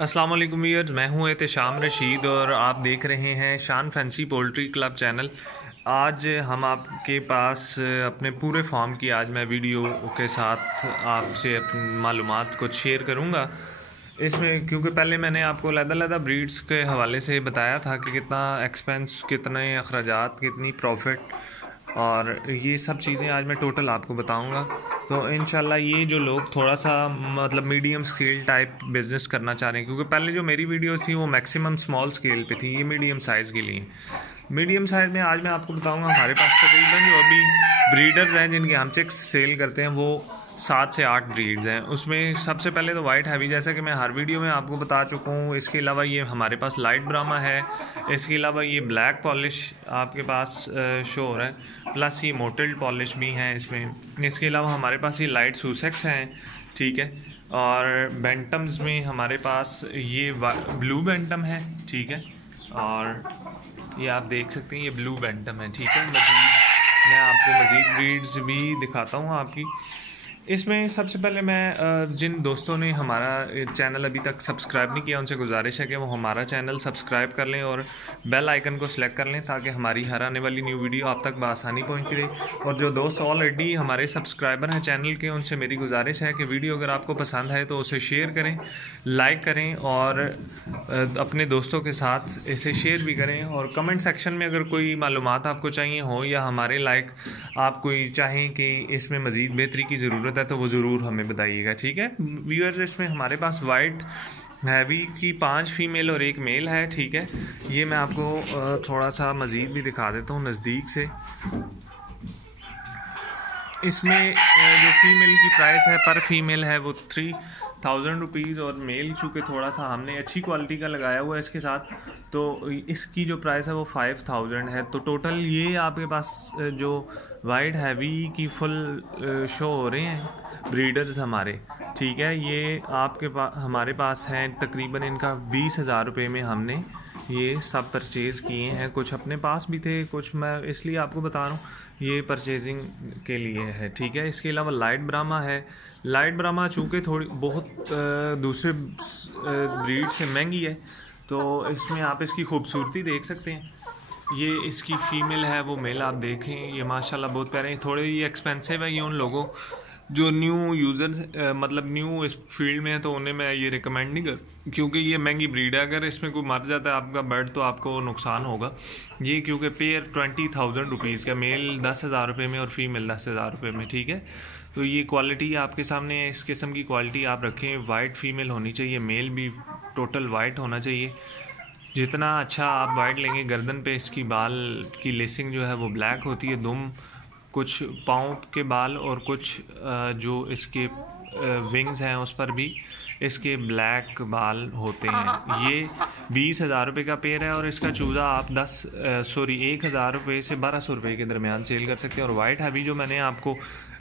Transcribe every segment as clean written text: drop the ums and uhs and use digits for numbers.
अस्सलाम वालेकुम व्यूअर्स, मैं हूं एहतेशाम रशीद और आप देख रहे हैं शान फैंसी पोल्ट्री क्लब चैनल। आज हम आपके पास अपने पूरे फार्म की आज मैं वीडियो के साथ आपसे अपनी मालूमात कुछ शेयर करूंगा। इसमें क्योंकि पहले मैंने आपको अलग-अलग ब्रीड्स के हवाले से बताया था कि कितना एक्सपेंस, कितने अखराजात, कितनी प्रॉफिट और ये सब चीज़ें आज मैं टोटल आपको बताऊंगा। तो इंशाल्लाह ये जो लोग थोड़ा सा मतलब मीडियम स्केल टाइप बिज़नेस करना चाह रहे हैं, क्योंकि पहले जो मेरी वीडियो थी वो मैक्सिमम स्मॉल स्केल पे थी, ये मीडियम साइज़ के लिए। मीडियम साइज़ में आज मैं आपको बताऊंगा हमारे पास तकरीबन जो अभी ब्रीडर्स हैं जिनके हम चिक्स सेल करते हैं वो 7 से 8 ब्रीड्स हैं। उसमें सबसे पहले तो वाइट हैवी, जैसा कि मैं हर वीडियो में आपको बता चुका हूँ। इसके अलावा ये हमारे पास लाइट ब्राह्मा है, इसके अलावा ये ब्लैक पॉलिश आपके पास शो हो रहा है, प्लस ये मोटेल्ड पॉलिश भी हैं इसमें। इसके अलावा हमारे पास ये लाइट सुसेक्स हैं, ठीक है। और बेंटम्स में हमारे पास ये ब्लू बेंटम है, ठीक है। और ये आप देख सकते हैं ये ब्लू बेंटम है, ठीक है। मज़ीद मैं आपको मज़ीद ब्रीड्स भी दिखाता हूँ आपकी। इसमें सबसे पहले मैं जिन दोस्तों ने हमारा चैनल अभी तक सब्सक्राइब नहीं किया उनसे गुजारिश है कि वो हमारा चैनल सब्सक्राइब कर लें और बेल आइकन को सिलेक्ट कर लें, ताकि हमारी हर आने वाली न्यू वीडियो आप तक बआसानी पहुंचती रहे। और जो दोस्त ऑलरेडी हमारे सब्सक्राइबर हैं चैनल के, उनसे मेरी गुजारिश है कि वीडियो अगर आपको पसंद है तो उसे शेयर करें, लाइक करें और अपने दोस्तों के साथ इसे शेयर भी करें। और कमेंट सेक्शन में अगर कोई मालूमात आपको चाहिए हो या हमारे लाइक आप कोई चाहें कि इसमें मज़ीद बेहतरी की ज़रूरत है तो वो ज़रूर हमें बताइएगा, ठीक है व्यूअर्स। इसमें हमारे पास वाइट हैवी की 5 फीमेल और 1 मेल है, ठीक है। ये मैं आपको थोड़ा सा मज़ीद भी दिखा देता हूँ नज़दीक से। इसमें जो फीमेल की प्राइस है पर फीमेल है वो 3000 रुपीज़, और मेल चूँकि थोड़ा सा हमने अच्छी क्वालिटी का लगाया हुआ है इसके साथ, तो इसकी जो प्राइस है वो 5000 है। तो टोटल ये आपके पास जो वाइट हैवी की फुल शो हो रहे हैं ब्रीडर्स हमारे, ठीक है। ये आपके पास हमारे पास हैं तकरीबन इनका 20,000 रुपये में हमने ये सब परचेज़ किए हैं। कुछ अपने पास भी थे, कुछ मैं इसलिए आपको बता रहा हूँ ये परचेजिंग के लिए है, ठीक है। इसके अलावा लाइट ब्राह्मा है। लाइट ब्राह्मा चूँकि थोड़ी बहुत दूसरे ब्रीड से महंगी है, तो इसमें आप इसकी खूबसूरती देख सकते हैं। ये इसकी फ़ीमेल है, वो मेल आप देखें, ये माशाल्लाह बहुत प्यारे हैं। थोड़े ये एक्सपेंसिव है, ये उन लोगों जो न्यू यूज़र मतलब न्यू इस फील्ड में है तो उन्हें मैं ये रिकमेंड नहीं कर, क्योंकि ये महंगी ब्रीड है। अगर इसमें कोई मर जाता है आपका बर्ड तो आपको नुकसान होगा। ये क्योंकि पेयर 20,000 रुपीज़ का, मेल 10,000 रुपये में और फीमेल 10,000 रुपये में, ठीक है। तो ये क्वालिटी आपके सामने है, इस किस्म की क्वालिटी आप रखें। वाइट फीमेल होनी चाहिए, मेल भी टोटल वाइट होना चाहिए। जितना अच्छा आप वाइट लेंगे, गर्दन पे इसकी बाल की लेसिंग जो है वो ब्लैक होती है, दुम, कुछ पाँव के बाल और कुछ जो इसके विंग्स हैं उस पर भी इसके ब्लैक बाल होते हैं। ये 20,000 रुपये का पेयर है और इसका चूज़ा आप 1,000 रुपये से 1,200 रुपये के दरमियान सेल कर सकते हैं। और वाइट हैवी जो मैंने आपको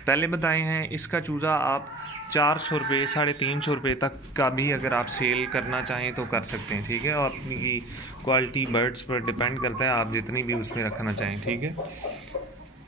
पहले बताए हैं, इसका चूज़ा आप 400 रुपये, 350 रुपये तक का भी अगर आप सेल करना चाहें तो कर सकते हैं, ठीक है। और अपनी क्वालिटी बर्ड्स पर डिपेंड करता है, आप जितनी भी उसमें रखना चाहें, ठीक है।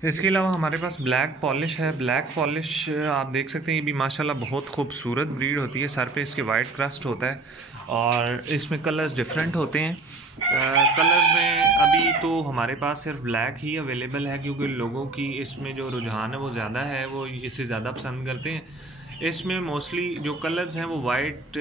इसके अलावा हमारे पास ब्लैक पॉलिश है। ब्लैक पॉलिश आप देख सकते हैं, ये भी माशाल्लाह बहुत खूबसूरत ब्रीड होती है। सर पे इसके वाइट क्रस्ट होता है और इसमें कलर्स डिफरेंट होते हैं। कलर्स में अभी तो हमारे पास सिर्फ ब्लैक ही अवेलेबल है, क्योंकि लोगों की इसमें जो रुझान है वो ज़्यादा है, वो इसे ज़्यादा पसंद करते हैं। इसमें मोस्टली जो कलर्स हैं वो वाइट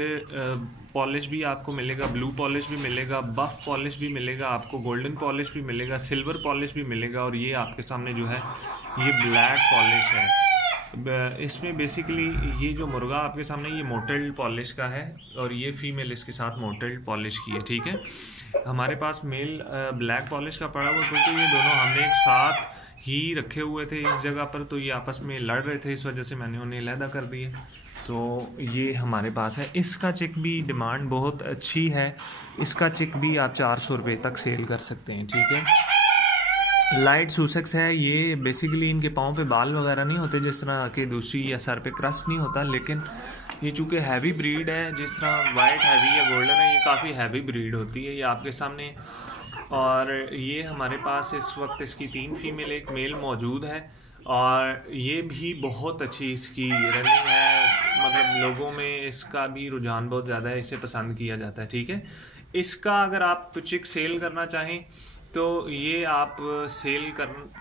पॉलिश भी आपको मिलेगा, ब्लू पॉलिश भी मिलेगा, बफ पॉलिश भी मिलेगा, आपको गोल्डन पॉलिश भी मिलेगा, सिल्वर पॉलिश भी मिलेगा, और ये आपके सामने जो है ये ब्लैक पॉलिश है। इसमें बेसिकली ये जो मुर्गा आपके सामने ये मोटेल्ड पॉलिश का है और ये फीमेल इसके साथ मोटेल्ड पॉलिश की है, ठीक है। हमारे पास मेल ब्लैक पॉलिश का पड़ा हुआ, क्योंकि ये दोनों हमने एक साथ ही रखे हुए थे इस जगह पर, तो ये आपस में लड़ रहे थे, इस वजह से मैंने उन्हें अलहदा कर दिया। तो ये हमारे पास है। इसका चिक भी डिमांड बहुत अच्छी है, इसका चिक भी आप 400 रुपये तक सेल कर सकते हैं, ठीक है। लाइट सुसेक्स है। ये बेसिकली इनके पाँव पे बाल वगैरह नहीं होते जिस तरह की दूसरी, या सर पे क्रस्ट नहीं होता, लेकिन ये चूँकि हैवी ब्रीड है, जिस तरह वाइट हैवी या गोल्डन है, ये काफ़ी हैवी ब्रीड होती है। ये आपके सामने, और ये हमारे पास इस वक्त इसकी 3 फीमेल 1 मेल मौजूद है, और ये भी बहुत अच्छी इसकी रनिंग है। मतलब लोगों में इसका भी रुझान बहुत ज़्यादा है, इसे पसंद किया जाता है। ठीक है, इसका अगर आप चिक सेल करना चाहें तो ये आप सेल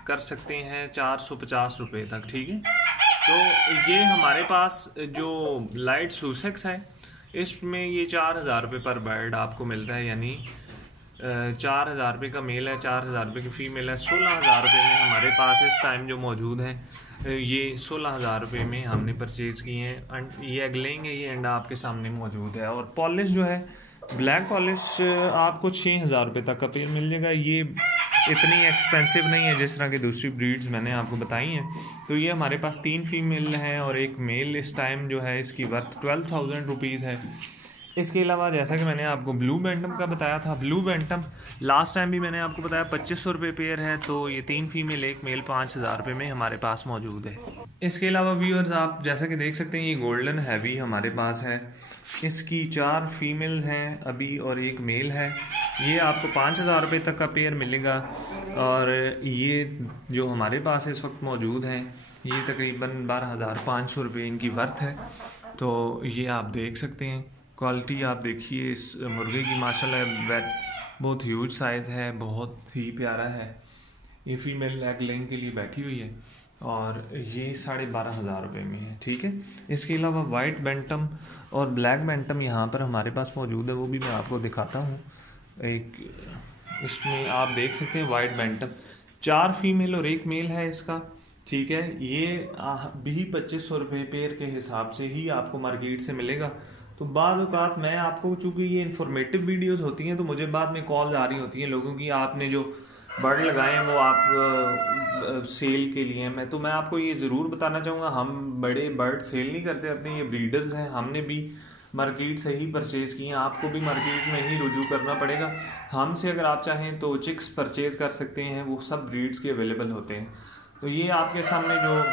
कर सकते हैं 450 रुपये तक। ठीक है, तो ये हमारे पास जो लाइट सुसेक्स है इसमें ये 4000 रुपये पर बर्ड आपको मिलता है, यानी 4000 रुपये का मेल है, 4000 रुपये की फ़ीमेल है। 16,000 रुपये में हमारे पास इस टाइम जो मौजूद है, ये 16,000 रुपये में हमने परचेज़ किए हैं। ये एग लेंगे, ये अंडा आपके सामने मौजूद है। और पॉलिश जो है ब्लैक पॉलिश आपको 6,000 रुपये तक का पेयर मिल जाएगा। ये इतनी एक्सपेंसिव नहीं है जिस तरह की दूसरी ब्रीड्स मैंने आपको बताई हैं। तो ये हमारे पास 3 फीमेल हैं और एक मेल इस टाइम जो है इसकी वर्थ 12,000 रुपीज़ है। इसके अलावा जैसा कि मैंने आपको ब्लू बैंटम का बताया था, ब्लू बैंटम लास्ट टाइम भी मैंने आपको बताया 2500 रुपये पेयर है। तो ये 3 फीमेल एक मेल 5,000 रुपये में हमारे पास मौजूद है। इसके अलावा व्यूअर्स आप जैसा कि देख सकते हैं ये गोल्डन हैवी हमारे पास है। इसकी 4 फीमेल हैं अभी और एक मेल है। ये आपको 5,000 रुपये तक का पेयर मिलेगा। और ये जो हमारे पास इस वक्त मौजूद हैं ये तकरीबन 12,500 रुपये इनकी वर्थ है। तो ये आप देख सकते हैं, क्वालिटी आप देखिए इस मुर्गे की माशाल्लाह बहुत ह्यूज साइज़ है, बहुत ही प्यारा है। ये फीमेल एग लेइंग के लिए बैठी हुई है और ये 12,500 रुपये में है। ठीक है, इसके अलावा वाइट बैंटम और ब्लैक बैंटम यहाँ पर हमारे पास मौजूद है, वो भी मैं आपको दिखाता हूँ। एक इसमें आप देख सकते हैं वाइट बैंटम 4 फीमेल और एक मेल है इसका। ठीक है, ये भी 2500 रुपये पेयर के हिसाब से ही आपको मार्केट से मिलेगा। तो बाद औक़ात मैं आपको, चूँकि ये इन्फॉर्मेटिव वीडियोस होती हैं तो मुझे बाद में कॉल आ रही होती हैं लोगों की, आपने जो बर्ड लगाए हैं वो आप सेल के लिए हैं। तो मैं आपको ये ज़रूर बताना चाहूँगा, हम बड़े बर्ड सेल नहीं करते अपने, ये ब्रीडर्स हैं। हमने भी मार्केट से ही परचेज़ किए हैं, आपको भी मार्केट में ही रुजू करना पड़ेगा। हमसे अगर आप चाहें तो चिक्स परचेज़ कर सकते हैं, वो सब ब्रीड्स के अवेलेबल होते हैं। तो ये आपके सामने जो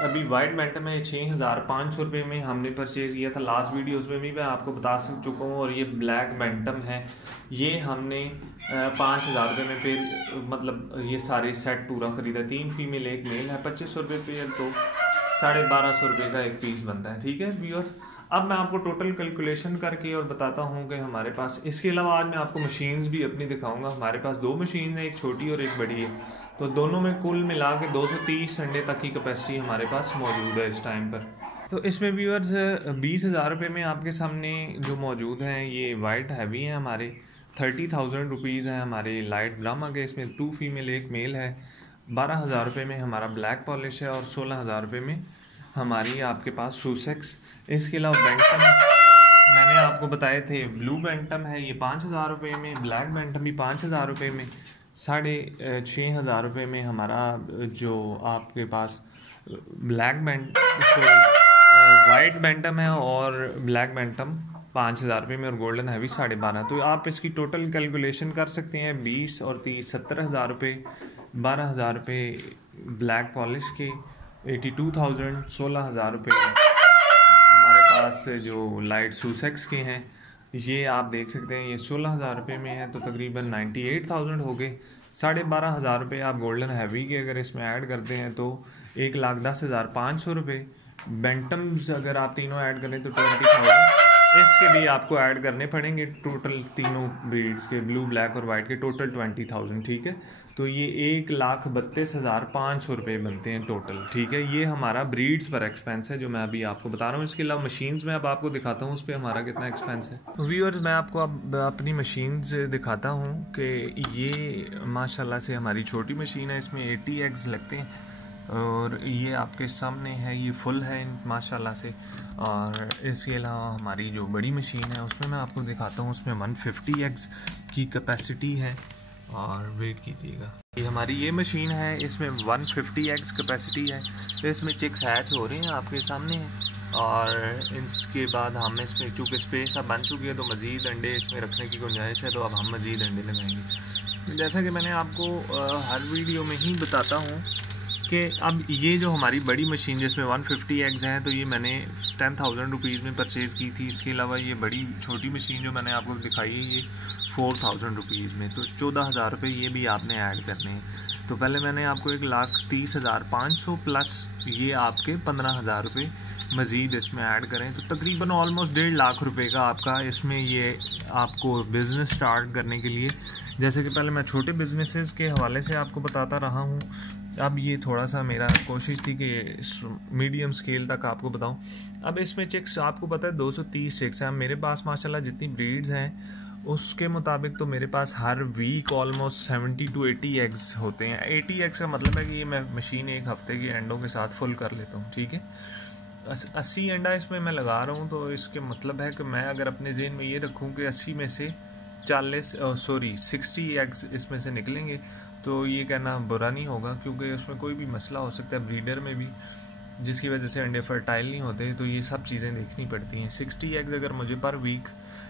अभी वाइट बैंटम है 6,500 रुपये में हमने परचेज़ किया था लास्ट वीडियोस में भी मैं आपको बता चुका हूँ। और ये ब्लैक बैंटम है, ये हमने 5,000 रुपये में पेयर, मतलब ये सारे सेट पूरा ख़रीदा। 3 फीमेल एक मेल है, 2500 रुपये पेयर, तो 1250 रुपये का एक पीस बनता है। ठीक है व्यूअर्स, अब मैं आपको टोटल कैलकुलेशन करके और बताता हूँ कि हमारे पास, इसके अलावा आज मैं आपको मशीन्स भी अपनी दिखाऊंगा। हमारे पास 2 मशीन है, एक छोटी और एक बड़ी है। तो दोनों में कुल मिला के 230 अंडे तक की कैपेसिटी हमारे पास मौजूद है इस टाइम पर। तो इसमें व्यूअर्स 20,000 रुपये में आपके सामने जो मौजूद हैं ये वाइट हैवी हैं हमारे, 30,000 रुपीज़ हैं हमारे लाइट ब्राह्मा के। इसमें 2 फीमेल एक मेल है। 12,000 रुपये में हमारा ब्लैक पॉलिश है और 16,000 रुपये में हमारी आपके पास सुसेक्स। इसके अलावा बैंटम मैंने आपको बताए थे, ब्लू बैंटम है ये 5,000 रुपये में, ब्लैक बैंटम भी 5,000 रुपये में, 6,500 रुपये में हमारा जो आपके पास वाइट बैंटम है और ब्लैक बैंटम 5,000 रुपये में और गोल्डन हैवी 12,500। तो आप इसकी टोटल कैलकुलेशन कर सकते हैं, 20 और 30 17,000 रुपये, 12,000 रुपये ब्लैक पॉलिश के, 82,000, 16,000 रुपये हमारे पास जो लाइट सुसेक्स के हैं ये आप देख सकते हैं, ये 16,000 रुपये में है। तो तकरीबन 98,000 हो गए। 12,500 रुपये आप गोल्डन हैवी के अगर इसमें ऐड करते हैं तो 1,10,500 रुपये। बेंटम्स अगर आप तीनों ऐड करें तो 20,000 इसके भी आपको ऐड करने पड़ेंगे। टोटल तीनों ब्रीड्स के, ब्लू ब्लैक और वाइट के, टोटल 20,000। ठीक है, तो ये 1,32,500 रुपये बनते हैं टोटल। ठीक है, ये हमारा ब्रीड्स पर एक्सपेंस है जो मैं अभी आपको बता रहा हूँ। इसके अलावा मशीन्स में अब आपको दिखाता हूँ उस पर हमारा कितना एक्सपेंस है। व्यूअर्स, मैं आपको अब अपनी मशीन से दिखाता हूँ कि ये माशाल्लाह से हमारी छोटी मशीन है, इसमें 80 एग्स लगते हैं और ये आपके सामने है, ये फुल है माशाल्लाह से। और इसके अलावा हमारी जो बड़ी मशीन है उसमें मैं आपको दिखाता हूँ, उसमें 150 एग्स की कैपेसिटी है। और वेट कीजिएगा, ये हमारी ये मशीन है, इसमें 150 एग्स कैपेसिटी है। तो इसमें चिक्स हैच हो रहे हैं आपके सामने हैं। और इसके बाद हम इसमें, चूँकि स्पेस अब बन चुकी है तो मज़ीद अंडे इसमें रखने की गुंजाइश है, तो अब हम मज़ीद अंडे लगाएंगे। जैसा कि मैंने आपको हर वीडियो में ही बताता हूँ कि अब ये जो हमारी बड़ी मशीन जिसमें 150 एग्स हैं, तो ये मैंने 10,000 रुपीज़ में परचेज़ की थी। इसके अलावा ये बड़ी छोटी मशीन जो मैंने आपको दिखाई है ये 4,000 रुपीज़ में, तो 14,000 रुपये ये भी आपने ऐड करने हैं। तो पहले मैंने आपको 1,30,500 प्लस ये आपके 15,000 रुपये मज़ीद इसमें ऐड करें तो तकरीबन ऑलमोस्ट 1.5 लाख रुपए का आपका इसमें ये आपको बिज़नेस स्टार्ट करने के लिए, जैसे कि पहले मैं छोटे बिजनेसेस के हवाले से आपको बताता रहा हूँ, अब ये थोड़ा सा मेरा कोशिश थी कि मीडियम स्केल तक आपको बताऊं। अब इसमें चिक्स आपको पता है 230 चिक्स हैं। मेरे पास माशाल्लाह जितनी ब्रीड्स हैं उसके मुताबिक तो मेरे पास हर वीक ऑलमोस्ट 70 to 80 एग्स होते हैं। 80 एग्स का मतलब है कि ये मैं मशीन एक हफ्ते के अंडों के साथ फुल कर लेता हूँ, ठीक है। 80 अंडा इसमें मैं लगा रहा हूँ, तो इसके मतलब है कि मैं अगर अपने ज़हन में ये रखूँ कि 80 में से 60 एग्स इसमें से निकलेंगे, तो ये कहना बुरा नहीं होगा, क्योंकि उसमें कोई भी मसला हो सकता है ब्रीडर में भी, जिसकी वजह से अंडे फर्टाइल नहीं होते। तो ये सब चीज़ें देखनी पड़ती हैं। 60 एग्स अगर मुझे पर वीक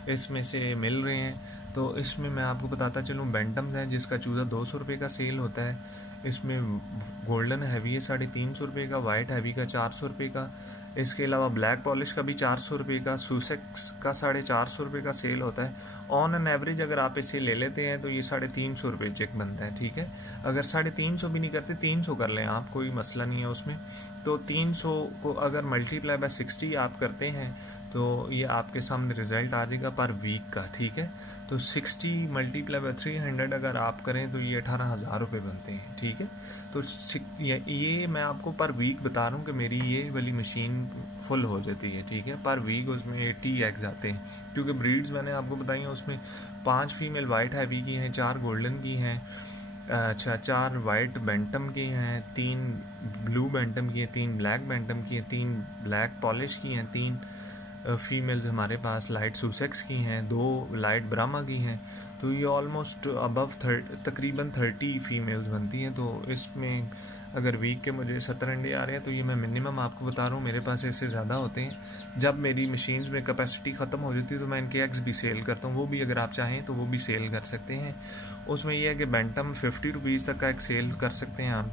इसमें से मिल रहे हैं, तो इसमें मैं आपको बताता चलूँ बैंटम्स हैं जिसका चूज़ा 200 रुपये का सेल होता है। इसमें गोल्डन हैवी है 350 रुपये का, वाइट हैवी का 400 रुपये का, इसके अलावा ब्लैक पॉलिश का भी 400 रुपये का, सुसेक्स का 450 रुपये का सेल होता है। ऑन एन एवरेज अगर आप इसे ले लेते हैं तो ये 350 रुपये चेक बनता है, ठीक है। अगर 350 भी नहीं करते 300 कर लें आप, कोई मसला नहीं है उसमें। तो 300 को अगर मल्टीप्लाई बाय 60 आप करते हैं तो ये आपके सामने रिज़ल्ट आ जाएगा पर वीक का, ठीक है। तो 60 मल्टीप्लाई बाय 300 अगर आप करें तो ये 18,000 रुपये बनते हैं, ठीक है। तो ये मैं आपको पर वीक बता रहा हूँ कि मेरी ये वाली मशीन फुल हो जाती है, ठीक है। पर वीक उसमें 80 एग्स आते हैं, क्योंकि ब्रीड्स मैंने आपको बताई हैं उसमें 5 फीमेल वाइट हैवी की हैं, 4 गोल्डन की हैं, 4 वाइट बैंटम की हैं, 3 ब्लू बैंटम की हैं, 3 ब्लैक बैंटम की हैं, 3 ब्लैक पॉलिश की हैं, 3 फीमेल्स हमारे पास लाइट सुसेक्स की हैं, 2 लाइट ब्राह्मा की हैं। तो ये ऑलमोस्ट अबव तकरीबन 30 फीमेल्स बनती हैं। तो इसमें अगर वीक के मुझे 70 अंडे आ रहे हैं तो ये मैं मिनिमम आपको बता रहा हूँ, मेरे पास इससे ज़्यादा होते हैं। जब मेरी मशीन्स में कैपेसिटी ख़त्म हो जाती है तो मैं इनके एग्स भी सेल करता हूँ, वो भी अगर आप चाहें तो वो भी सेल कर सकते हैं। उसमें यह है कि बैंटम 50 रुपीज़ तक का एक सेल कर सकते हैं आप,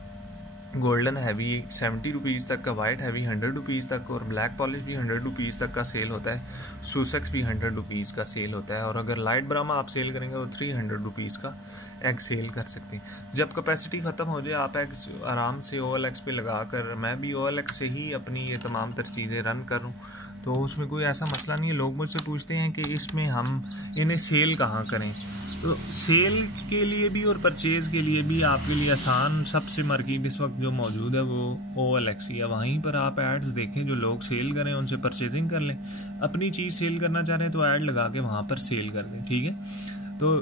गोल्डन हैवी 70 रुपीज़ तक का, वाइट हैवी 100 रुपीज़ तक, और ब्लैक पॉलिश भी 100 रुपीज़ तक का सेल होता है। सुसेक्स भी 100 रुपीज़ का सेल होता है, और अगर लाइट ब्राह्मा आप सेल करेंगे तो 300 रुपीज़ का एग सेल कर सकते हैं। जब कैपेसिटी ख़त्म हो जाए आप एग आराम से OLX पे लगा कर, मैं भी OLX से ही अपनी ये तमाम तर चीज़ें रन करूँ, तो उसमें कोई ऐसा मसला नहीं है। लोग मुझसे पूछते हैं कि इसमें हम इन्हें सेल कहाँ करें, तो सेल के लिए भी और परचेज़ के लिए भी आपके लिए आसान सबसे मार्केट इस वक्त जो मौजूद है वो OLX है। वहीं पर आप एड्स देखें जो लोग सेल करें, उनसे परचेजिंग कर लें। अपनी चीज़ सेल करना चाह रहे हैं तो ऐड लगा के वहाँ पर सेल कर दें, ठीक है। तो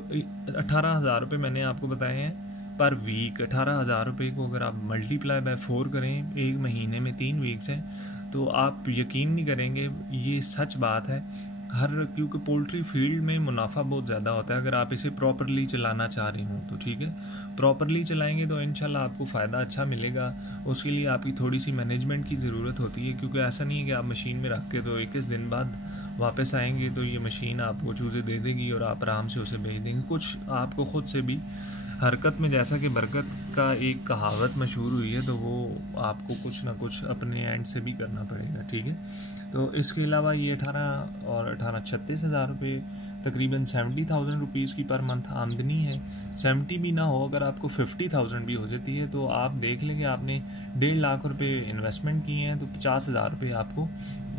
18,000 रुपये मैंने आपको बताए हैं पर वीक। 18,000 रुपये को अगर आप मल्टीप्लाई बाय 4 करें, एक महीने में 3 वीक्स हैं, तो आप यकीन नहीं करेंगे, ये सच बात है। क्योंकि पोल्ट्री फील्ड में मुनाफा बहुत ज़्यादा होता है अगर आप इसे प्रॉपरली चलाना चाह रहे हो तो, ठीक है। प्रॉपरली चलाएंगे तो इंशाल्लाह आपको फ़ायदा अच्छा मिलेगा। उसके लिए आपकी थोड़ी सी मैनेजमेंट की ज़रूरत होती है, क्योंकि ऐसा नहीं है कि आप मशीन में रख के तो 21 दिन बाद वापस आएंगे तो ये मशीन आपको चूज़े दे देगी और आप आराम से उसे बेच देंगे। कुछ आपको ख़ुद से भी हरकत में, जैसा कि बरकत का एक कहावत मशहूर हुई है, तो वो आपको कुछ ना कुछ अपने एंड से भी करना पड़ेगा, ठीक है। तो इसके अलावा ये 18 और 18 36,000 रुपये, तकरीबन 70,000 रुपीज़ की पर मंथ आमदनी है। 70 भी ना हो, अगर आपको 50,000 भी हो जाती है तो आप देख लेंगे आपने 1.5 लाख रुपये इन्वेस्टमेंट किए हैं, तो 50,000 रुपये आपको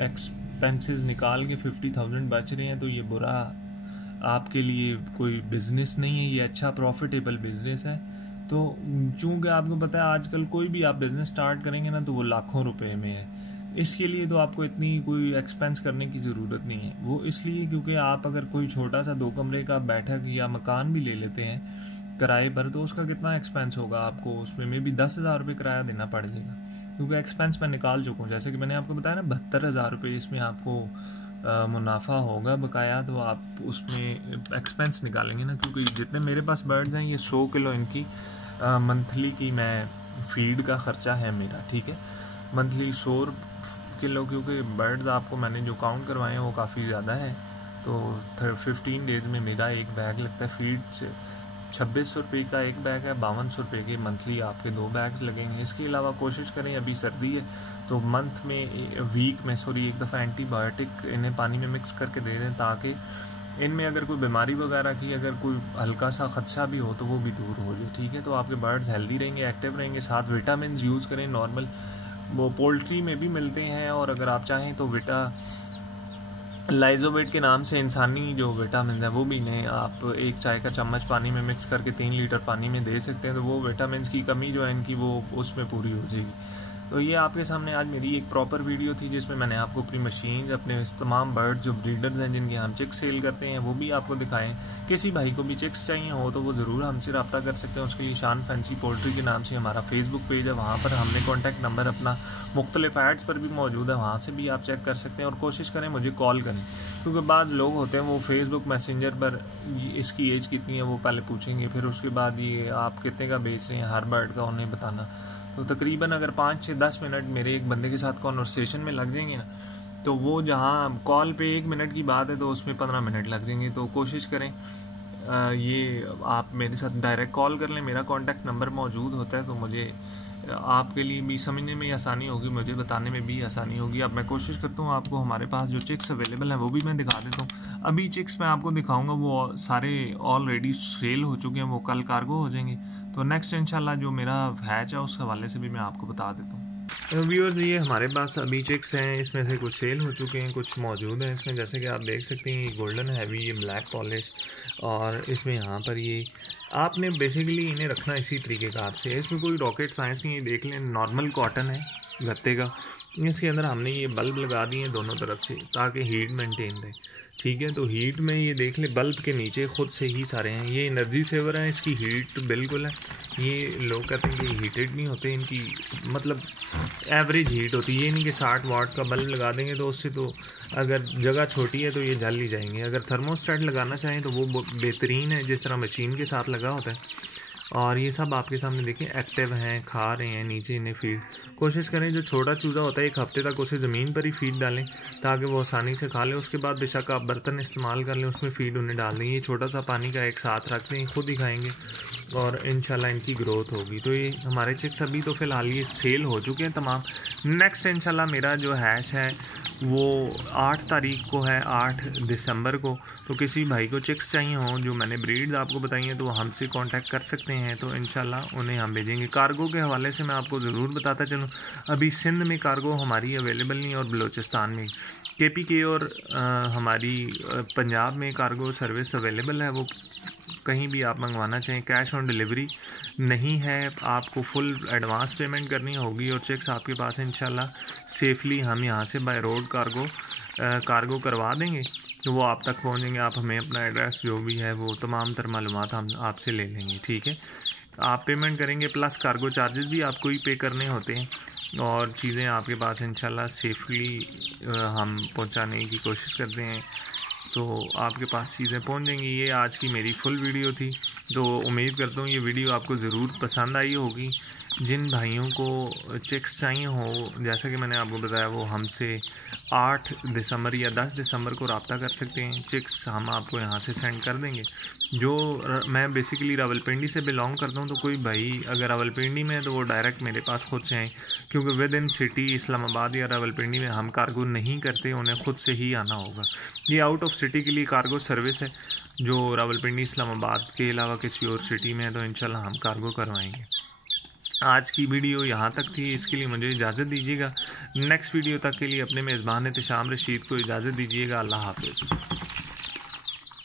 एक्सपेंसेस निकाल के 50,000 बच रहे हैं। तो ये बुरा आपके लिए कोई बिज़नेस नहीं है, ये अच्छा प्रॉफिटेबल बिज़नेस है। तो चूँकि आपको पता है आजकल कोई भी आप बिज़नेस स्टार्ट करेंगे ना तो वो लाखों रुपए में है, इसके लिए तो आपको इतनी कोई एक्सपेंस करने की ज़रूरत नहीं है। वो इसलिए क्योंकि आप अगर कोई छोटा सा 2 कमरे का बैठक या मकान भी ले लेते हैं किराए पर, तो उसका कितना एक्सपेंस होगा आपको, उसमें भी 10,000 रुपये किराया देना पड़ जाएगा, क्योंकि एक्सपेंस मैं निकाल चुका हूँ। जैसे कि मैंने आपको बताया ना 72,000 रुपये इसमें आपको मुनाफा होगा बकाया, तो आप उसमें एक्सपेंस निकालेंगे ना, क्योंकि जितने मेरे पास बर्ड्स हैं ये 100 किलो इनकी मंथली की मैं फीड का ख़र्चा है मेरा, ठीक है। मंथली 100 किलो, क्योंकि बर्ड्स आपको मैंने जो काउंट करवाए हैं वो काफ़ी ज़्यादा है। तो 15 डेज़ में मेरा एक बैग लगता है फीड से 2600 रुपये का एक बैग है, 5200 रुपये के मंथली आपके 2 बैग्स लगेंगे। इसके अलावा कोशिश करें, अभी सर्दी है तो मंथ में एक दफ़ा एंटीबायोटिक इन्हें पानी में मिक्स करके दे दें, ताकि इनमें अगर कोई बीमारी वगैरह की अगर कोई हल्का सा खदशा भी हो तो वो भी दूर हो जाए, ठीक है। तो आपके बर्ड्स हेल्दी रहेंगे, एक्टिव रहेंगे। साथ विटामिन यूज़ करें नॉर्मल वो पोल्ट्री में भी मिलते हैं, और अगर आप चाहें तो लाइजोवेट के नाम से इंसानी जो विटामिन है वो भी इन्हें आप 1 चाय का चम्मच पानी में मिक्स करके 3 लीटर पानी में दे सकते हैं, तो वो विटामिन की कमी जो है इनकी वो उसमें पूरी हो जाएगी। तो ये आपके सामने आज मेरी एक प्रॉपर वीडियो थी जिसमें मैंने आपको अपनी मशीन, अपने तमाम बर्ड जो ब्रीडर्स हैं जिनके हम चिक्स सेल करते हैं वो भी आपको दिखाएं। किसी भाई को भी चिक्स चाहिए हो तो वो ज़रूर हमसे रब्ता कर सकते हैं। उसके लिए शान फैंसी पोल्ट्री के नाम से हमारा फेसबुक पेज है, वहाँ पर हमने कॉन्टैक्ट नंबर अपना मुख्तलिफ एड्स पर भी मौजूद है, वहाँ से भी आप चेक कर सकते हैं। और कोशिश करें मुझे कॉल करें, क्योंकि बाद लोग होते हैं वो फेसबुक मैसेंजर पर इसकी एज कितनी है वो पहले पूछेंगे, फिर उसके बाद ये आप कितने का बेच रहे हैं हर बर्ड का उन्हें बताना। तो तकरीबन अगर 5 से 10 मिनट मेरे एक बंदे के साथ कॉन्वर्सेशन में लग जाएंगे ना, तो वो जहाँ कॉल पे 1 मिनट की बात है तो उसमें 15 मिनट लग जाएंगे। तो कोशिश करें ये आप मेरे साथ डायरेक्ट कॉल कर लें, मेरा कॉन्टैक्ट नंबर मौजूद होता है, तो मुझे आपके लिए भी समझने में आसानी होगी, मुझे बताने में भी आसानी होगी। अब मैं कोशिश करता हूँ आपको हमारे पास जो चिक्स अवेलेबल हैं वो भी मैं दिखा देता हूँ। अभी चिक्स मैं आपको दिखाऊंगा वो सारे ऑलरेडी सेल हो चुके हैं, वो कल कार्गो हो जाएंगे। तो नेक्स्ट इंशाल्लाह जो मेरा हैच है उस हवाले से भी मैं आपको बता देता हूँ। व्यूअर्स, ये हमारे पास अभी चिक्स हैं, इसमें से कुछ सेल हो चुके हैं, कुछ मौजूद हैं इसमें। जैसे कि आप देख सकते हैं ये गोल्डन हैवी, ये ब्लैक पॉलिश, और इसमें यहाँ पर ये आपने बेसिकली इन्हें रखना इसी तरीक़ेकार से। इसमें कोई रॉकेट साइंस नहीं है, देख लें नॉर्मल कॉटन है गत्ते का। इसके अंदर हमने ये बल्ब लगा दिए हैं दोनों तरफ से ताकि हीट मेंटेन रहे, ठीक है। तो हीट में ये देख ले बल्ब के नीचे खुद से ही सारे हैं, ये एनर्जी सेवर है, इसकी हीट बिल्कुल है। ये लोग कहते हैं कि हीटेड नहीं होते, इनकी मतलब एवरेज हीट होती है। ये नहीं कि 60 वाट का बल्ब लगा देंगे तो उससे तो अगर जगह छोटी है तो ये जल ही जाएंगे। अगर थर्मोस्टेट लगाना चाहें तो वो बेहतरीन है, जिस तरह मशीन के साथ लगा होता है। और ये सब आपके सामने देखें एक्टिव हैं, खा रहे हैं नीचे इन्हें फीड। कोशिश करें जो छोटा चूज़ा होता है 1 हफ्ते तक उसे ज़मीन पर ही फीड डालें ताकि वो आसानी से खा लें। उसके बाद बेशक आप बर्तन इस्तेमाल कर लें, उसमें फ़ीड उन्हें डाल दें। ये छोटा सा पानी का एक साथ रख दें, खुद ही खाएंगे और इंशाल्लाह इनकी ग्रोथ होगी। तो ये हमारे चिक्स अभी तो फ़िलहाल ये सेल हो चुके हैं तमाम। नेक्स्ट इंशाल्लाह मेरा जो हैच है वो 8 तारीख को है, 8 दिसंबर को। तो किसी भाई को चिक्स चाहिए हों जो मैंने ब्रीड्स आपको बताई हैं तो हमसे कांटेक्ट कर सकते हैं, तो इंशाल्लाह उन्हें हम भेजेंगे। कार्गो के हवाले से मैं आपको ज़रूर बताता चलूँ, अभी सिंध में कार्गो हमारी अवेलेबल नहीं और बलूचिस्तान में KPK और हमारी पंजाब में कार्गो सर्विस अवेलेबल है। वो कहीं भी आप मंगवाना चाहें, कैश ऑन डिलीवरी नहीं है, आपको फुल एडवांस पेमेंट करनी होगी और चेक्स आपके पास इंशाल्लाह सेफली हम यहाँ से बाय रोड कार्गो करवा देंगे, तो वो आप तक पहुँचेंगे। आप हमें अपना एड्रेस जो भी है वो तमाम तर मालूमात हम आपसे ले लेंगे, ठीक है। आप पेमेंट करेंगे प्लस कार्गो चार्जेस भी आपको ही पे करने होते हैं, और चीज़ें आपके पास इंशाल्लाह सेफली हम पहुँचाने की कोशिश करते हैं, तो आपके पास चीज़ें पहुंच जाएंगी। ये आज की मेरी फुल वीडियो थी, तो उम्मीद करता हूँ ये वीडियो आपको ज़रूर पसंद आई होगी। जिन भाइयों को चिक्स चाहिए हो, जैसा कि मैंने आपको बताया, वो हमसे 8 दिसंबर या 10 दिसंबर को रब्ता कर सकते हैं। चिक्स हम आपको यहाँ से सेंड कर देंगे। मैं बेसिकली रावलपिंडी से बिलोंग करता हूँ, तो कोई भाई अगर रावलपिंडी में है तो वो डायरेक्ट मेरे पास खुद से आएँ, क्योंकि विद इन सिटी इस्लामाबाद या रावलपिंडी में हम कार्गो नहीं करते, उन्हें खुद से ही आना होगा। ये आउट ऑफ सिटी के लिए कार्गो सर्विस है जो रावलपिंडी इस्लामाबाद के अलावा किसी और सिटी में है, तो इंशाल्लाह हम कार्गो करवाएंगे। आज की वीडियो यहाँ तक थी, इसके लिए मुझे इजाज़त दीजिएगा। नेक्स्ट वीडियो तक के लिए अपने मेज़बान एहतिशाम रशीद को इजाज़त दीजिएगा। अल्लाह हाफ़िज़।